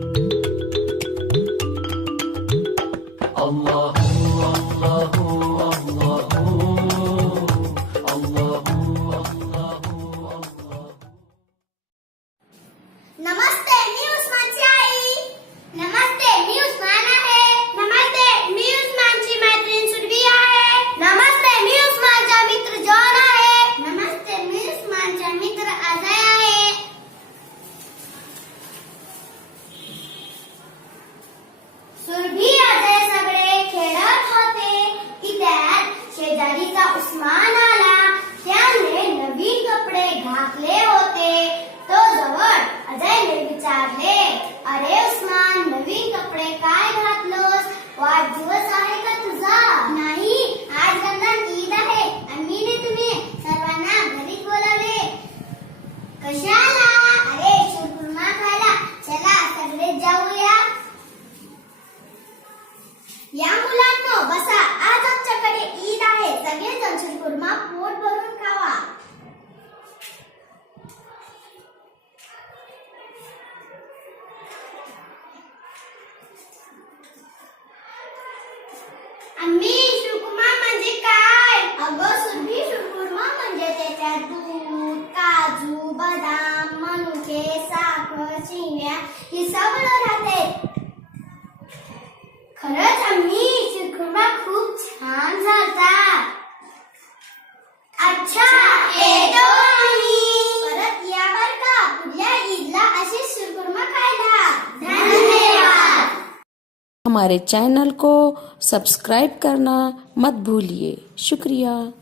नमस्ते, मी उस्मानची आई. नमस्ते, मी उस्मान आहे. नमस्ते, मी उस्मानची मैत्रीण सुरभी आहे. नमस्ते, मी उस्मानचा मित्र जॉन आहे. नमस्ते, मी उस्मानचा मित्र अजय आहे. सुरभी अजय सगळे खेळत होते की त्यात शेजारीचा उस्मान आला. त्याने नवीन कपडे घातले होते. तो जवळ अजयने विचारले, अरे उस्मान, नवीन कपडे काय घातलोस? वाढदिवस आहे का तुझा? नाही, आज रमजान ईद आहे. आम्हीने तुम्ही सर्वांना घरी बोलावले. कशाला? अरे शीरखुर्मा खायला. चला सगळे जाऊया. या मुलांनो, बसा. आज आमच्याकडे ईद आहे. सगळेजण शीरखुर्मा पोट भरून खावा. आम्ही शीरखुर्मा म्हणजे काय? अगं सुरभी, शीरखुर्मा म्हणजे त्याच्यात दूध, काजू, बदाम, मनुके, साखर, चिन्या हे सगळं राहते. खरंच आम्ही शीरखुर्मा खूप छान झाला. अच्छा, येतो आम्ही. परत या बर का पुढल्या ईदला असे शीरखुर्मा खायला. धन्यवाद. हमारे चैनल को सब्सक्राइब करना मत भूलिए। शुक्रिया।